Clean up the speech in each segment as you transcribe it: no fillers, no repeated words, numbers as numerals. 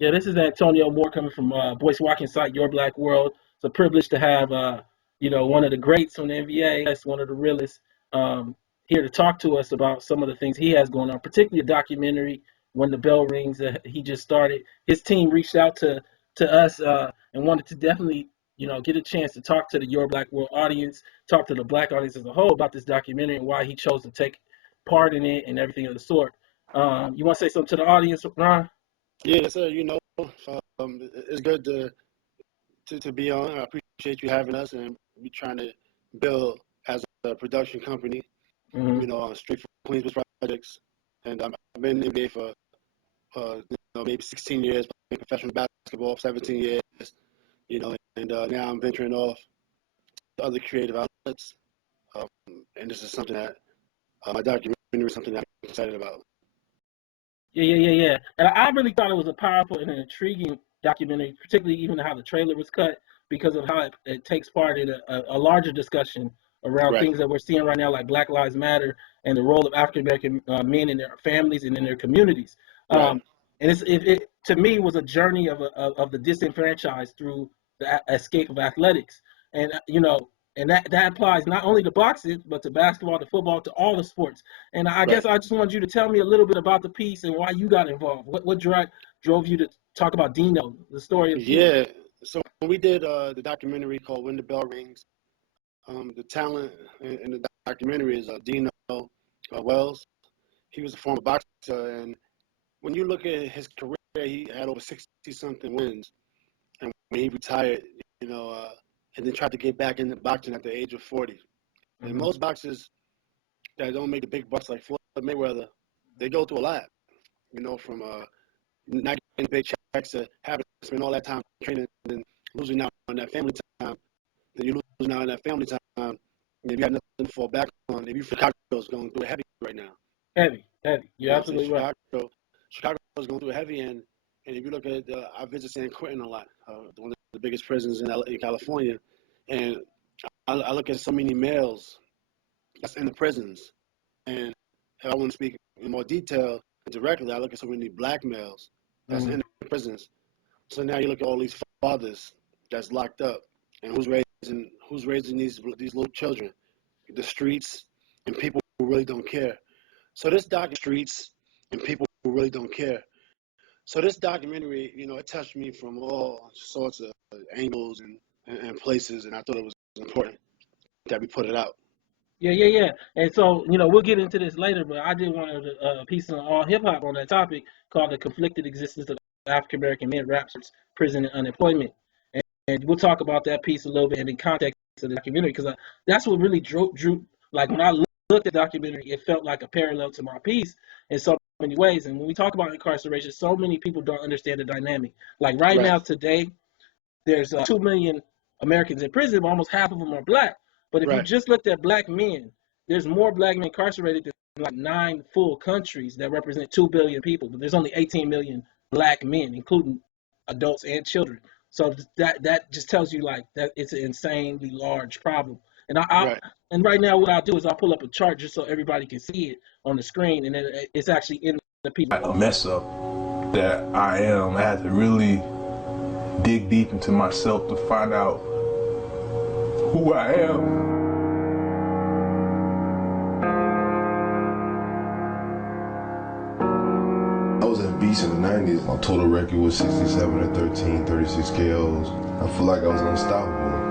Yeah, this is Antonio Moore coming from Boyce Watkins site, Your Black World. It's a privilege to have, one of the greats on the NBA. That's one of the realists here to talk to us about some of the things he has going on, particularly a documentary, When the Bell Rings, that he just started. His team reached out to us and wanted to definitely, get a chance to talk to the Your Black World audience, talk to the Black audience as a whole about this documentary and why he chose to take part in it and everything of the sort. You want to say something to the audience, Ron? Yeah, sir. It's good to be on. I appreciate you having us, and we're trying to build as a production company. Straight from Queensbridge Projects, and I've been in the NBA for maybe 16 years, playing professional basketball for 17 years. And now I'm venturing off to other creative outlets, and this is something that my documentary is something that I'm excited about. Yeah. And I really thought it was a powerful and an intriguing documentary, particularly even how the trailer was cut, because of how it takes part in a larger discussion around Right. things that we're seeing right now, like Black Lives Matter and the role of African American men in their families and in their communities. Right. And it to me was a journey of the disenfranchised through the escape of athletics, and and that applies not only to boxing but to basketball, to football, to all the sports. And I guess I just want you to tell me a little bit about the piece and why you got involved. What drove you to talk about Dino, the story of Dino? Yeah. So when we did the documentary called When the Bell Rings, the talent in the documentary is Dino Wells. He was a former boxer, and when you look at his career, he had over 60-something wins. And when he retired, and then tried to get back into boxing at the age of 40. And most boxers that don't make the big bucks like Floyd Mayweather, they go through a lot, from not getting big checks to having to spend all that time training and then losing out on that family time. Then you losing out on that family time, and if you have nothing to fall back on, if you Chicago's going through it heavy right now. Heavy. You're absolutely right. Chicago's going through it heavy, and if you look at, I visit San Quentin a lot, one of the biggest prisons in California, and I look at so many males that's in the prisons, and if I want to speak in more detail directly, I look at so many black males that's in the prisons. So now you look at all these fathers that's locked up, and who's raising these little children, the streets, and people who really don't care. So this streets and people who really don't care. So this documentary, it touched me from all sorts of angles and places, and I thought it was important that we put it out. Yeah. And so, we'll get into this later, but I did want a piece on all hip hop on that topic called The Conflicted Existence of African American Men, Rappers, Prison, and Unemployment. And we'll talk about that piece a little bit and in context of the documentary, because that's what really drew, like when I looked at the documentary, it felt like a parallel to my piece in so many ways. And when we talk about incarceration, so many people don't understand the dynamic. Like right now, today, there's 2 million Americans in prison, but almost half of them are black. But if you just looked at black men, there's more black men incarcerated than like 9 full countries that represent 2 billion people. But there's only 18 million black men, including adults and children. So that just tells you like that it's an insanely large problem. And and right now what I'll do is I'll pull up a chart just so everybody can see it on the screen, and then it's actually in the piece. A mess up that I am. I had to really dig deep into myself to find out who I am. I was at Beast in the 90s. My total record was 67 and 13, 36 KOs. I feel like I was unstoppable.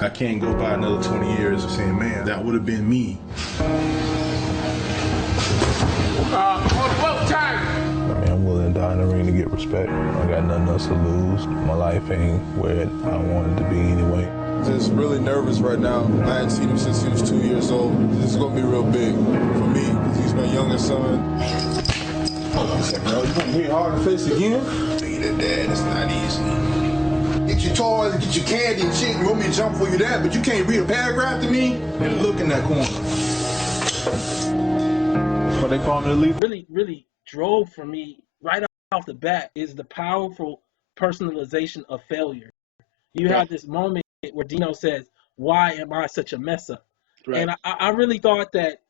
I can't go by another 20 years of saying, man, that would have been me. I'm willing to die in the ring to get respect. I got nothing else to lose. My life ain't where I wanted to be anyway. Just really nervous right now. I hadn't seen him since he was 2 years old. This is gonna be real big for me because he's my youngest son. Bro, you gonna hit hard in the face again? Being a dad, it's not easy. Get your toys, get your candy and shit. You want me to jump for you that, but you can't read a paragraph to me? And look in that corner. What they call me the leader? Really drove for me right off the bat is the powerful personalization of failure. You have this moment where Dino says, "Why am I such a mess up?" And I really thought that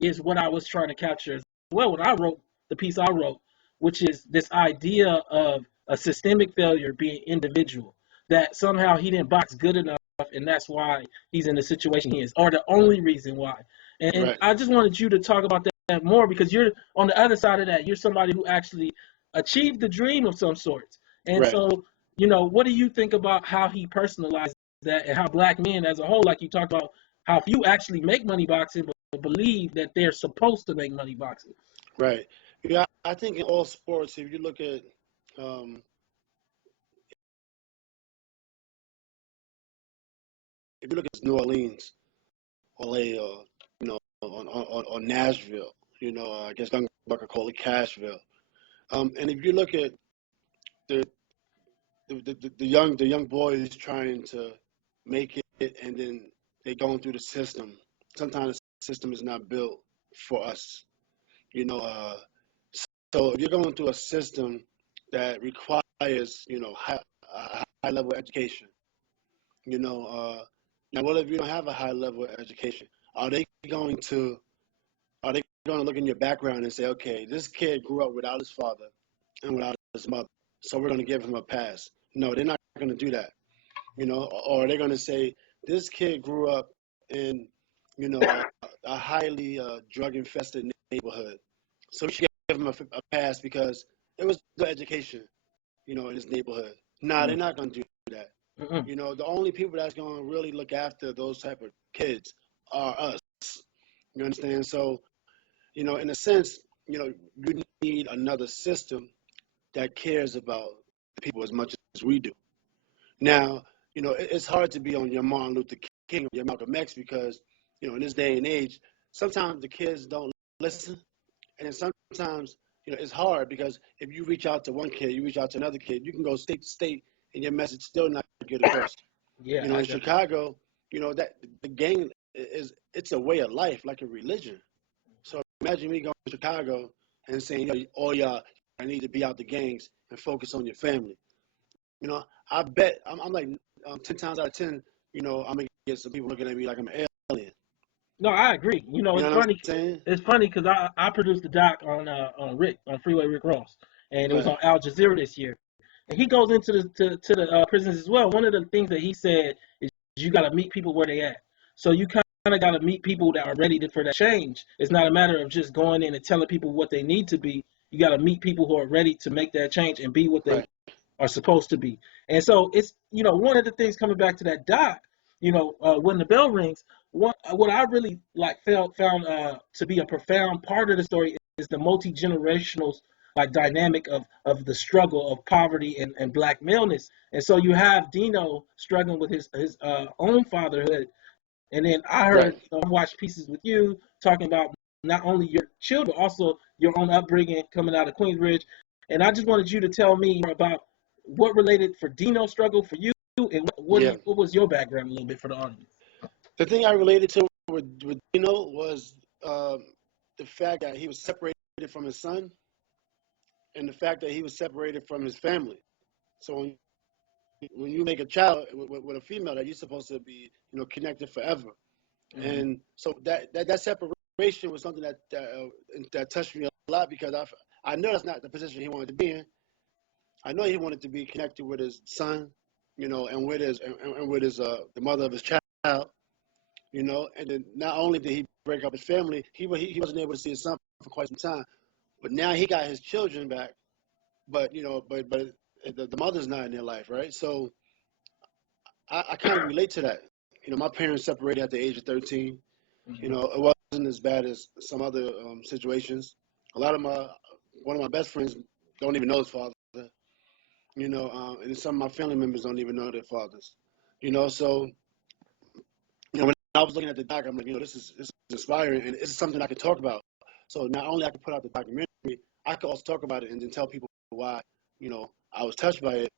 is what I was trying to capture as well when I wrote the piece I wrote, which is this idea of a systemic failure being individual, that somehow he didn't box good enough, and that's why he's in the situation he is, or the only reason why. And Right. I just wanted you to talk about that more, because you're on the other side of that. You're somebody who actually achieved the dream of some sorts. And Right. so, what do you think about how he personalized that, and how black men as a whole, like you talked about, how few actually make money boxing, but believe that they're supposed to make money boxing? Right. Yeah, I think in all sports, if you look at um, New Orleans, LA, or or Nashville, I guess Young Bucker call it Cashville. And if you look at the the young boys trying to make it, and then they going through the system. Sometimes the system is not built for us, you know. So if you're going through a system that requires, a high level education, now what if you don't have a high level education? Are they going to are they going to look in your background and say, okay, this kid grew up without his father and without his mother, so we're going to give him a pass? No, they're not going to do that. Or they're going to say, this kid grew up in, a highly drug infested neighborhood, so we should give him a pass because there was no education, in his neighborhood. Nah, they're not going to do that. The only people that's going to really look after those type of kids are us. You understand? So, in a sense, you need another system that cares about people as much as we do. Now, it's hard to be on your Martin Luther King or your Malcolm X because, in this day and age, sometimes the kids don't listen. And sometimes, it's hard because if you reach out to one kid, you reach out to another kid, you can go state to state and your message still not get across. Yeah, In Chicago, that the gang it's a way of life, like a religion. So imagine me going to Chicago and saying, all y'all, I need to be out the gangs and focus on your family. I bet I'm like 10 times out of 10, I'm gonna get some people looking at me like I'm an alien. No, I agree. You know It's what I'm funny. saying? It's funny because I produced a doc on Freeway Rick Ross, and it was Right. on Al Jazeera this year. And he goes into the prisons as well. One of the things that he said is you got to meet people where they at. So you kind of got to meet people that are ready for that change. It's not a matter of just going in and telling people what they need to be. You got to meet people who are ready to make that change and be what they Right. are supposed to be. And so it's, one of the things coming back to that doc, when the bell rings, what I really found to be a profound part of the story is the multi-generational like dynamic of the struggle of poverty and black maleness. And so you have Dino struggling with his own fatherhood. And then I heard, Right. I watched pieces with you talking about not only your children, also your own upbringing coming out of Queensbridge. And I just wanted you to tell me about what related for Dino's struggle for you, and Yeah. what was your background a little bit for the audience. The thing I related to with Dino was the fact that he was separated from his son, and the fact that he was separated from his family. So when you make a child with a female, that you're supposed to be, connected forever. Mm-hmm. And so that separation was something that touched me a lot because I know that's not the position he wanted to be in. I know he wanted to be connected with his son, and with his the mother of his child, and then not only did he break up his family, he wasn't able to see his son for quite some time. But now he got his children back, but the mother's not in their life, right? So I kind of relate to that. My parents separated at the age of 13. Mm-hmm. It wasn't as bad as some other situations. One of my best friends don't even know his father. And some of my family members don't even know their fathers. So when I was looking at the doc, I'm like, this is inspiring, and it's something I can talk about. So not only I can put out the documentary, I can also talk about it and then tell people why, I was touched by it.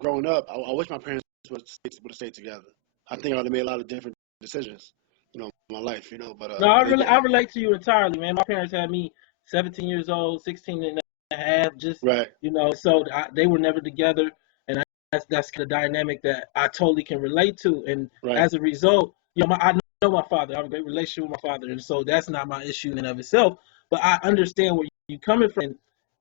Growing up, I wish my parents would have stayed together. I think I would have made a lot of different decisions, in my life, but No, they I didn't. relate to you entirely, man. My parents had me 17 years old, 16 and a half, just, Right. so they were never together. And that's the dynamic that I totally can relate to. And Right. as a result, I know my father. I have a great relationship with my father. And so that's not my issue in and of itself. But I understand where you're coming from.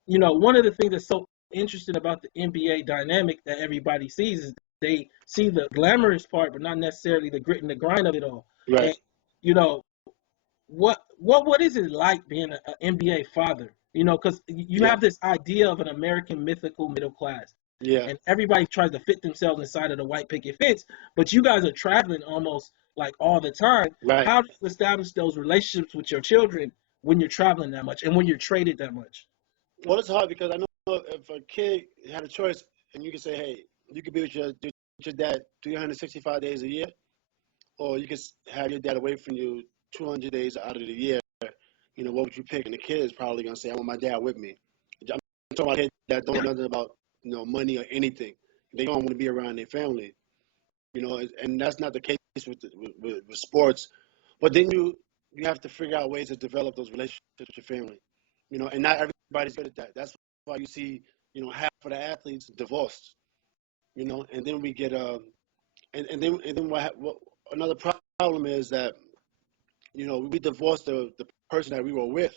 you know, one of the things that's so interesting about the NBA dynamic that everybody sees is they see the glamorous part, but not necessarily the grit and the grind of it all. Right. And you know, what is it like being an NBA father? You know, because you Yeah. have this idea of an American mythical middle class, Yeah. and everybody tries to fit themselves inside of the white picket fence. But you guys are traveling almost like all the time. Right. How do you establish those relationships with your children when you're traveling that much and when you're traded that much? Well, it's hard because I know if a kid had a choice and you could say, hey, you could be with your dad 365 days a year, or you could have your dad away from you 200 days out of the year, you know, what would you pick? And the kid is probably going to say, I want my dad with me. I'm talking about kids that don't know nothing about, you know, money or anything. They don't want to be around their family, you know, and that's not the case with sports. But then you have to figure out ways to develop those relationships with your family, you know, and not everybody's good at that. That's why you see, you know, half of the athletes divorced, you know, and then we get and then what another problem is that, you know, we divorce the person that we were with,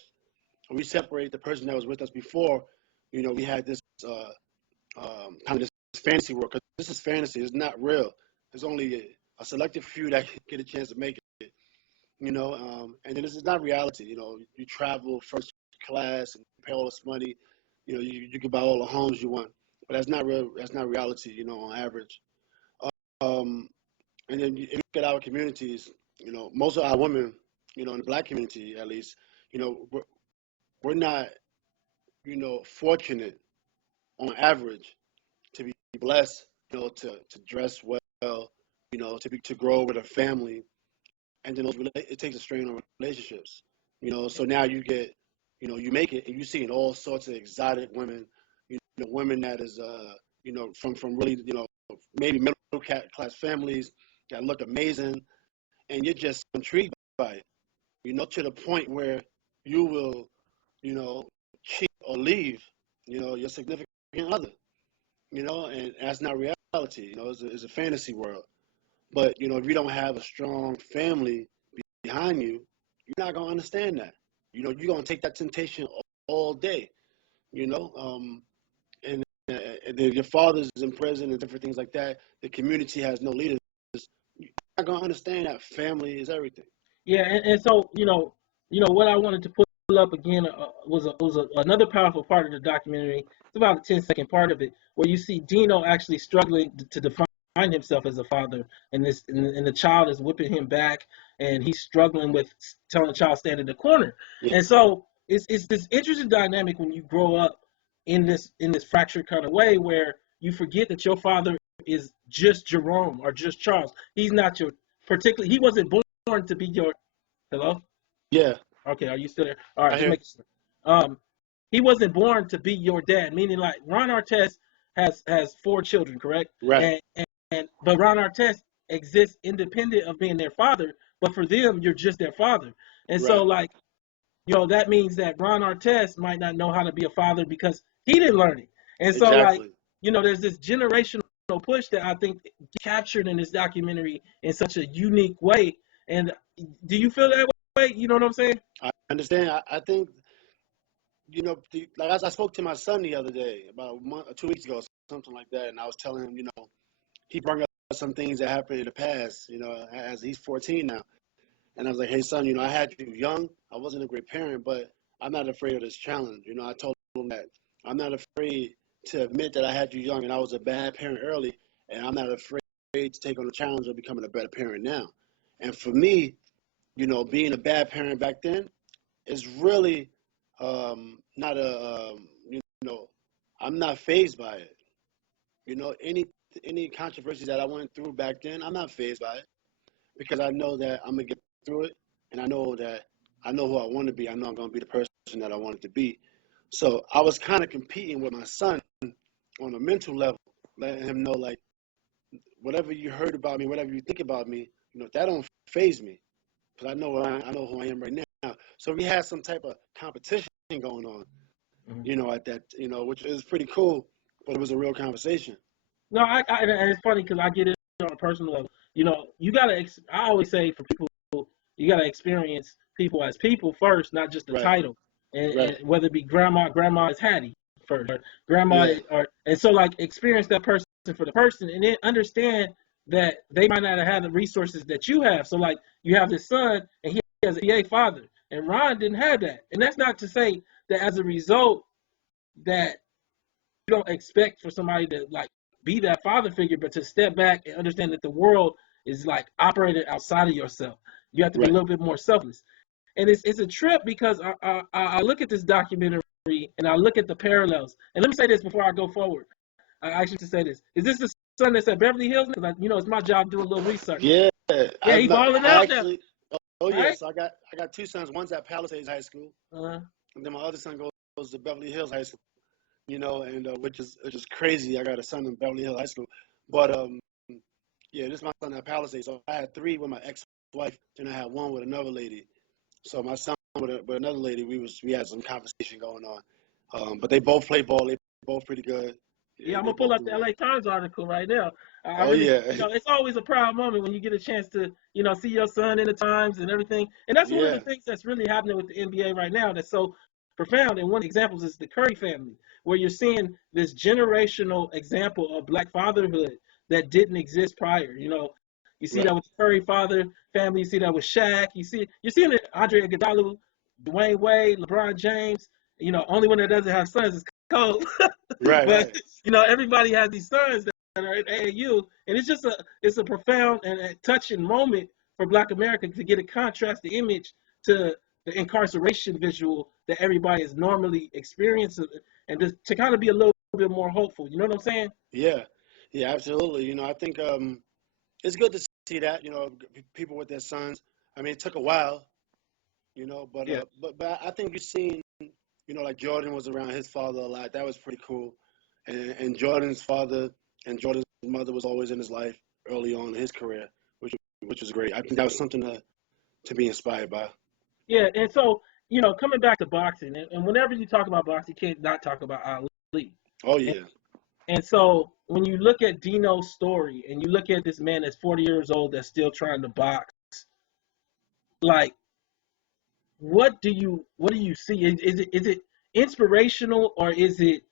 or we separate the person that was with us before. You know, we had this kind of this fantasy world, because this is fantasy. It's not real. There's only a selected few that get a chance to make it. You know, and then this is not reality. You know, you travel first class and pay all this money. You know, you can buy all the homes you want, but that's not real. That's not reality. You know, on average. Um, and then if you look at our communities, you know, most of our women, you know, in the black community at least, you know, we're not, you know, fortunate on average to be blessed, you know, to dress well, you know, to grow with a family, and then it takes a strain on relationships, you know. So now you get, you know, you make it, and you see in all sorts of exotic women, you know, women that is, you know, from really, you know, maybe middle class families that look amazing, and you're just intrigued by it, you know, to the point where you will, you know, cheat or leave, you know, your significant other, you know, and that's not reality. You know, it's a fantasy world. But, you know, if you don't have a strong family behind you, you're not going to understand that. You know, you're going to take that temptation all day, you know, and if your father's in prison and different things like that, the community has no leaders. You're not going to understand that family is everything. Yeah, and so you know what I wanted to pull up again another powerful part of the documentary. It's about a 10-second part of it where you see Dino actually struggling to define himself as a father, and the child is whipping him back, and he's struggling with telling the child stand in the corner. Yeah. And so it's this interesting dynamic when you grow up in this fractured kind of way where you forget that your father is just Jerome or just Charles. He's not your particularly. He wasn't born to be your. Hello? Yeah. Okay, are you still there? All right, I just hear. making sure. He wasn't born to be your dad, meaning like Ron Artest has 4 children, correct? Right. But Ron Artest exists independent of being their father, but for them, you're just their father. And so Right. like, you know, that means that Ron Artest might not know how to be a father because he didn't learn it. And so like, Exactly. you know, there's this generational push that I think captured in this documentary in such a unique way. And do you feel that way? You know what I'm saying? I understand. I think, you know, like I spoke to my son the other day, about a month or 2 weeks ago, something like that, and I was telling him, you know, he brought up some things that happened in the past, you know, as he's 14 now. And I was like, hey, son, you know, I had you young. I wasn't a great parent, but I'm not afraid of this challenge. You know, I told him that I'm not afraid to admit that I had you young and I was a bad parent early, and I'm not afraid to take on the challenge of becoming a better parent now. And for me, you know, being a bad parent back then is really not you know, I'm not phased by it. You know, any controversies that I went through back then, I'm not phased by it, because I know that I'm gonna get through it, and I know that I know who I want to be. I know I'm gonna be the person that I wanted to be. So I was kind of competing with my son on a mental level, letting him know, like, whatever you heard about me, whatever you think about me, you know, that don't phase me, because I know who I am right now. So we had some type of competition going on, you know, at that, you know, which is pretty cool, but it was a real conversation. No, and it's funny because I get it on a personal level. You know, you gotta. I always say for people, you gotta experience people as people first, not just the Right, title. And right, whether it be grandma is Hattie. first, or grandma, Yeah. and so like experience that person for the person, and then understand that they might not have had the resources that you have. So like you have this son, and he has a PA father, and Ron didn't have that. And that's not to say that as a result that you don't expect for somebody to like be that father figure, but to step back and understand that the world is like operated outside of yourself. You have to be a Right. little bit more selfless. And it's a trip because I look at this documentary and I look at the parallels. And let me say this before I go forward. I actually to say this: is this the son that's at Beverly Hills? Because it's my job to do a little research. Yeah. Yeah, he balling I out now, actually. Oh yeah. right? So I got two sons. One's at Palisades High School, Uh, and then my other son goes to Beverly Hills High School. And which is crazy. I got a son in Beverly Hills High School, but yeah, this is my son at Palisades. So I had three with my ex-wife, and I had one with another lady. So my son with another lady, we had some conversation going on. But they both play ball. They both pretty good. yeah, I'm They gonna pull both up do the well. LA Times article right now. I Oh really, yeah, it's always a proud moment when you get a chance to, see your son in the Times and everything. And that's one of the yeah, things that's really happening with the NBA right now that's so profound. And one of the examples is the Curry family, where you're seeing this generational example of black fatherhood that didn't exist prior. You see right. that with the Curry father family. You see that with Shaq. You're seeing it, Andre Iguodala, Dwayne Wade, LeBron James. Only one that doesn't have sons is Cole. Right, But right. everybody has these sons that are at AAU, and it's a profound and a touching moment for Black America to get a contrast the image to the incarceration visual that everybody is normally experiencing, and to kind of be a little bit more hopeful. You know what I'm saying? Yeah, yeah, absolutely. I think it's good to see that. People with their sons. I mean, it took a while. But Yeah. I think you've seen. Like Jordan was around his father a lot. That was pretty cool. And Jordan's father and Jordan's mother was always in his life early on in his career, which was great. I think that was something to be inspired by. Yeah, and so coming back to boxing, and whenever you talk about boxing, you can't not talk about Ali. Oh And, yeah, and so when you look at Dino's story, and you look at this man that's 40 years old that's still trying to box, like what do you see? Is it inspirational, or is it,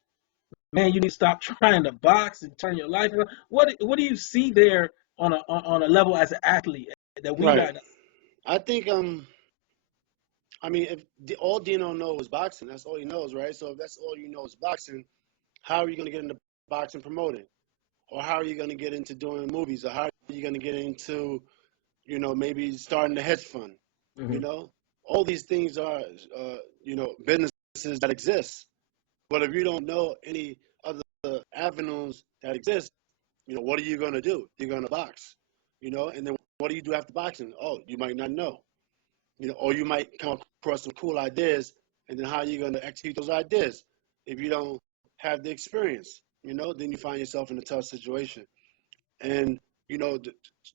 man, you need to stop trying to box and turn your life around? What do you see there on a level as an athlete that we right. might not? I think I mean, if all Dino knows is boxing, that's all he knows, right? So if that's all you know is boxing, how are you going to get into boxing promoting, or how are you going to get into doing movies, or how are you going to get into, maybe starting a hedge fund? You Mhm. know, all these things are, businesses that exist. But if you don't know any other avenues that exist, what are you going to do? You're going to box, and then what do you do after boxing? Oh, you might not know, or you might come across some cool ideas, and then how are you going to execute those ideas if you don't have the experience? Then you find yourself in a tough situation. And,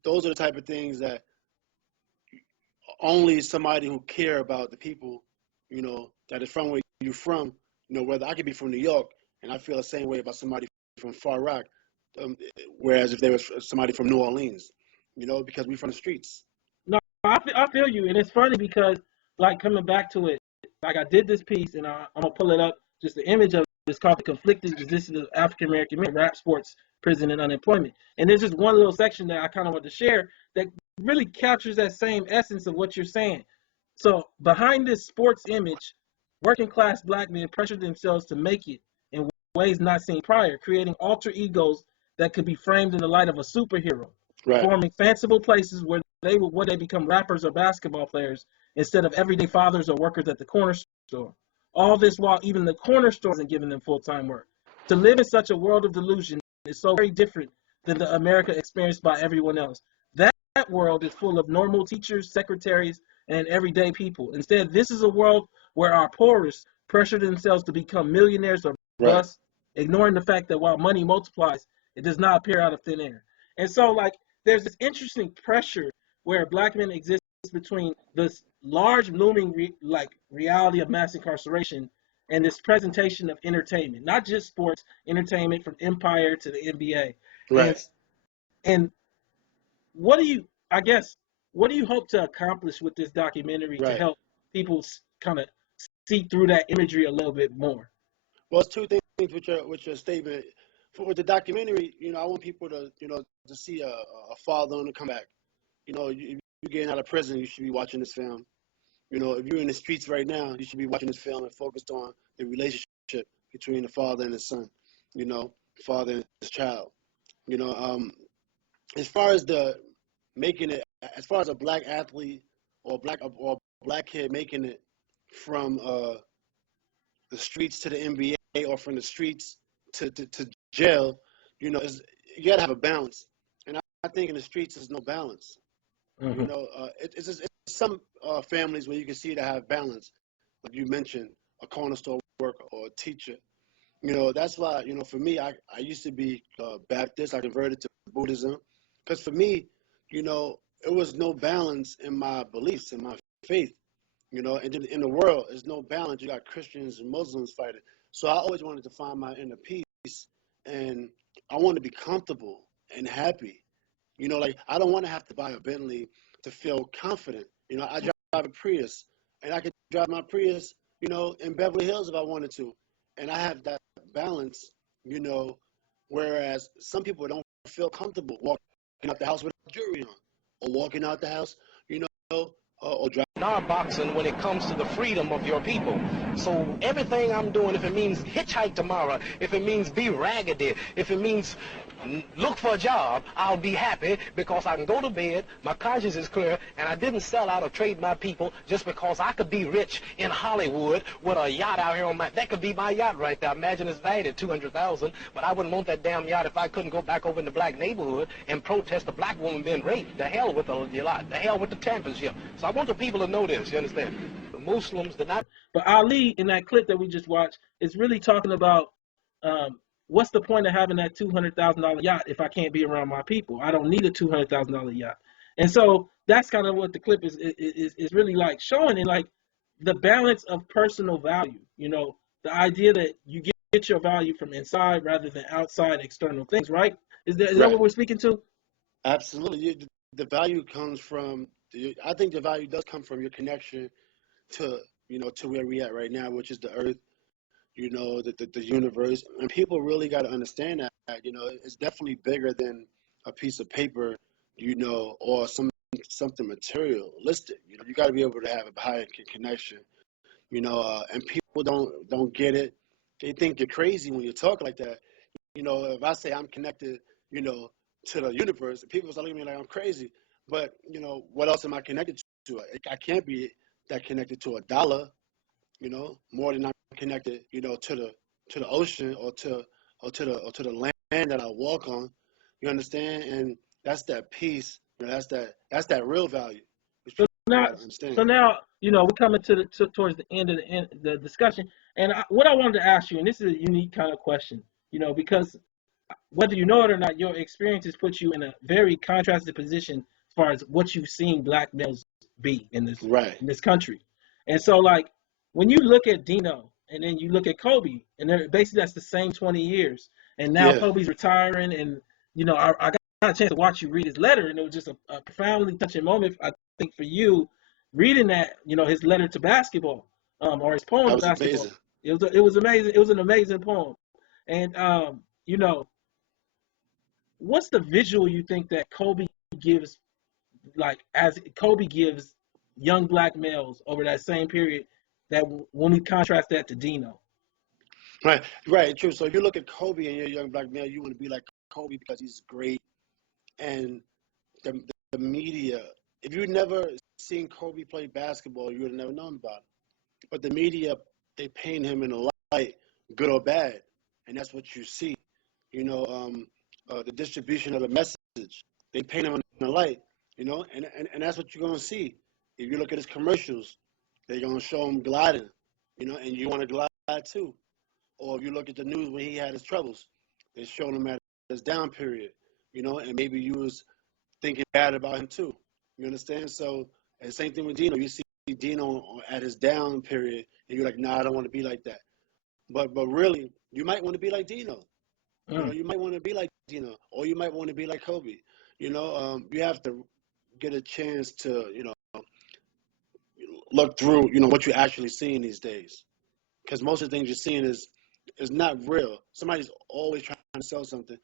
those are the type of things that only somebody who care about the people, that is from where you're from, whether I could be from New York and I feel the same way about somebody from Far Rock, whereas if they were somebody from New Orleans, because we from the streets. No, I feel you, and it's funny because, like, coming back to it, like, I did this piece, and I'm gonna pull it up. Just the image of it is called "The Conflicted Existence of African American Men: Rap, Sports, Prison, and Unemployment." And there's just one little section that I kind of want to share that really captures that same essence of what you're saying. So behind this sports image, working class black men pressure themselves to make it in ways not seen prior, creating alter egos that could be framed in the light of a superhero, Right, forming fanciful places where they become rappers or basketball players instead of everyday fathers or workers at the corner store. All this while even the corner store isn't giving them full-time work. To live in such a world of delusion is so very different than the America experienced by everyone else. That world is full of normal teachers, secretaries, and everyday people. Instead, this is a world where our poorest pressure themselves to become millionaires or right, bust, ignoring the fact that while money multiplies, it does not appear out of thin air. And so, like, there's this interesting pressure where black men exist between this large looming reality of mass incarceration and this presentation of entertainment, not just sports entertainment from Empire to the NBA. And right, and what do you, I guess, what do you hope to accomplish with this documentary to right. help people kind of see through that imagery a little bit more? Well, it's two things things with your statement. With the documentary, I want people to to see a father on the comeback. If you're getting out of prison, you should be watching this film. If you're in the streets right now, you should be watching this film and focused on the relationship between the father and his son. Father and his child. You know, as far as making it, as far as a black athlete or black kid making it from the streets to the NBA or from the streets to jail, you got to have a balance. And I think in the streets there's no balance. Mm-hmm. It's some families where you can see that have balance, like you mentioned, a corner store worker or a teacher. That's why, for me, I used to be Baptist. I converted to Buddhism because for me, it was no balance in my beliefs, in my faith. And in the world, there's no balance. You got Christians and Muslims fighting. So I always wanted to find my inner peace, and I want to be comfortable and happy. Like I don't want to have to buy a Bentley to feel confident. I drive a Prius, and I could drive my Prius, in Beverly Hills if I wanted to, and I have that balance. Whereas some people don't feel comfortable walking out the house with jewelry on, or walking out the house, or driving. Our boxing when it comes to the freedom of your people. So everything I'm doing, if it means hitchhike tomorrow, if it means be raggedy, if it means look for a job, I'll be happy because I can go to bed, my conscience is clear, and I didn't sell out or trade my people just because I could be rich in Hollywood with a yacht out here that could be my yacht right there. Imagine it's valued at $200,000, but I wouldn't want that damn yacht if I couldn't go back over in the black neighborhood and protest a black woman being raped. The hell with the yacht, the hell with the championship. So I want the people to know this, you understand? The Muslims did not. But Ali, in that clip that we just watched, is really talking about what's the point of having that $200,000 yacht if I can't be around my people? I don't need a $200,000 yacht. And so that's kind of what the clip is really like showing, and like the balance of personal value. The idea that you get your value from inside rather than outside external things, right? Is that what we're speaking to? Absolutely. The value comes from, I think the value does come from your connection to, to where we at right now, which is the earth, the universe. And people really got to understand that, it's definitely bigger than a piece of paper, or something materialistic. You got to be able to have a higher connection, and people don't get it. They think you're crazy when you talk like that. If I say I'm connected, to the universe, people start looking at me like I'm crazy. But, what else am I connected to? I can't be that connected to a dollar, more than I'm connected, to the ocean or to the land that I walk on. You understand? And that's that peace. That's that real value. So now, we're coming towards the end of the discussion, and what I wanted to ask you, and this is a unique kind of question, because whether you know it or not, your experiences put you in a very contrasted position as far as what you've seen black males be in this country. And so, like, when you look at Dino and then you look at Kobe, and basically that's the same 20 years. And now Kobe's retiring, and I got a chance to watch you read his letter, and it was just a profoundly touching moment, I think, for you reading that, his letter to basketball, or his poem to basketball. Amazing. It was amazing. It was an amazing poem. And what's the visual you think that Kobe gives, like as Kobe gives young black males over that same period, that when we contrast that to Dino? Right, true. So if you look at Kobe and you're a young black male, you want to be like Kobe because he's great. And the media, if you'd never seen Kobe play basketball, you would have never known about it. But the media, they paint him in a light, good or bad, and that's what you see. The distribution of the message, they paint him in a light, and that's what you're gonna see. If you look at his commercials, they're gonna show him gliding, and you want to glide too. Or if you look at the news when he had his troubles, they showed him at his down period, and maybe you was thinking bad about him too. You understand? So, and the same thing with Dino. You see Dino at his down period, and you're like, nah, I don't want to be like that. But really, you might want to be like Dino. You might want to be like Dino, or you might want to be like Kobe. You have to get a chance to, look through, what you're actually seeing these days. Because most of the things you're seeing is is not real. Somebody's always trying to sell something,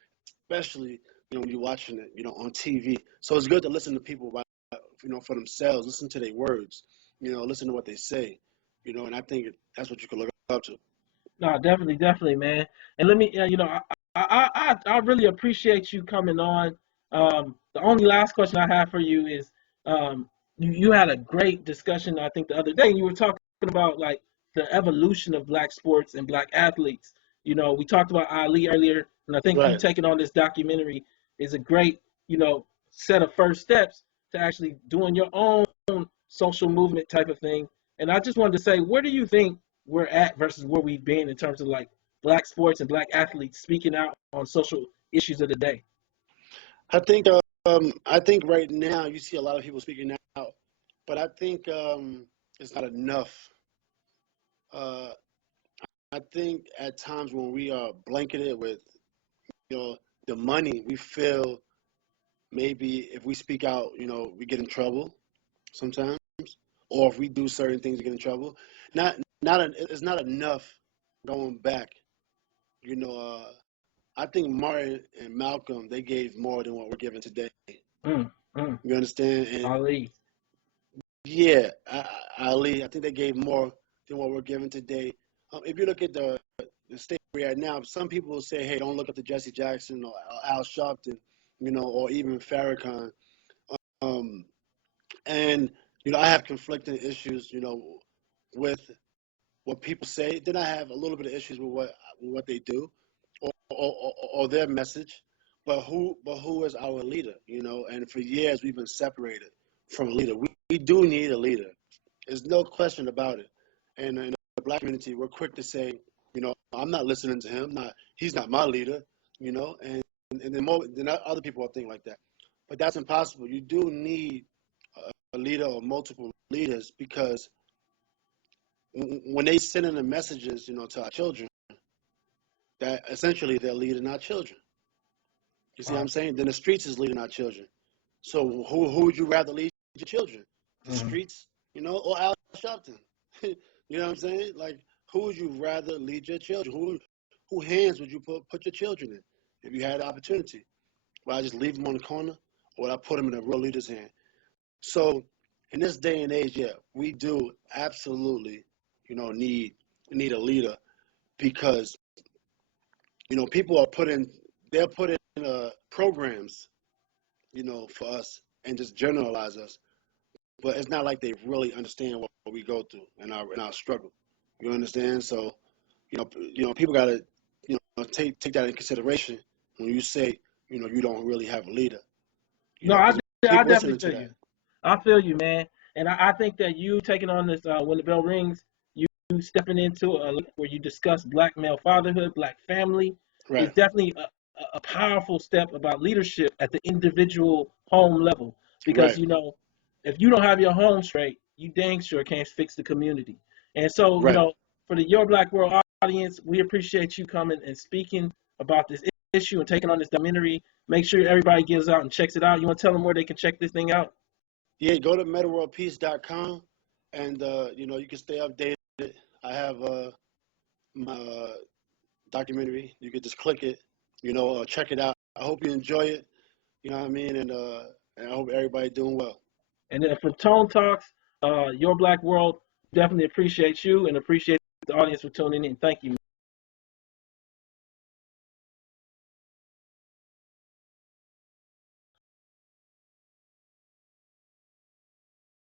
especially when you're watching it, on TV. So it's good to listen to people, for themselves. Listen to their words, listen to what they say, and I think that's what you can look up to. No, definitely, definitely, man. And let me, I really appreciate you coming on. The only last question I have for you is, you had a great discussion, I think, the other day. You were talking about like the evolution of black sports and black athletes. We talked about Ali earlier, and I think you Right. taking on this documentary is a great, set of first steps to actually doing your own social movement type of thing. And I just wanted to say, where do you think we're at versus where we've been in terms of like black sports and black athletes speaking out on social issues of the day? I think right now you see a lot of people speaking out, but I think it's not enough. Uh, I think at times when we are blanketed with the money, we feel maybe if we speak out, we get in trouble sometimes, or if we do certain things, we get in trouble. It's not enough going back. You know, I think Martin and Malcolm, they gave more than what we're giving today. Mm, mm, You understand? And Ali. yeah, Ali, I think they gave more than what we're giving today. If you look at the state we're at now, some people will say, hey, don't look up to Jesse Jackson or Al Sharpton, or even Farrakhan. Um, and, I have conflicting issues, with what people say. Then I have a little bit of issues with what they do or their message. But who is our leader? And for years we've been separated from a leader. We do need a leader. There's no question about it. And in the black community, we're quick to say, I'm not listening to him. He's not my leader. And then other people will think like that. But that's impossible. You do need a leader or multiple leaders, because when they send in the messages, to our children, that essentially they're leading our children. You see what I'm saying? Then the streets is leading our children. So who would you rather lead your children? The Mm-hmm. streets, or Al Sharpton? You know what I'm saying? Like, who would you rather lead your children? Who hands would you put your children in if you had the opportunity? Would I just leave them on the corner, or would I put them in a real leader's hand? So in this day and age, yeah, we do absolutely, need a leader, because people are they're putting programs, for us, and just generalize us. But it's not like they really understand what we go through in our struggle. You understand? So, people gotta, take that in consideration when you say, you don't really have a leader. No, Because I people definitely listening to feel that. you. I feel you, man. And I think that you taking on this when the bell rings, you stepping into where you discuss black male fatherhood, black family, is Right. definitely a powerful step about leadership at the individual home level. Because, Right. if you don't have your home straight, you dang sure can't fix the community. And so, Right. for the Your Black World audience, we appreciate you coming and speaking about this issue and taking on this documentary. Make sure everybody gives out and checks it out. You want to tell them where they can check this thing out? Yeah, go to MettaWorldPeace.com, and you can stay updated. I have my documentary. You could just click it, check it out. I hope you enjoy it. You know what I mean? And I hope everybody doing well. And then from Tone Talks, Your Black World, definitely appreciate you and appreciate the audience for tuning in. Thank you.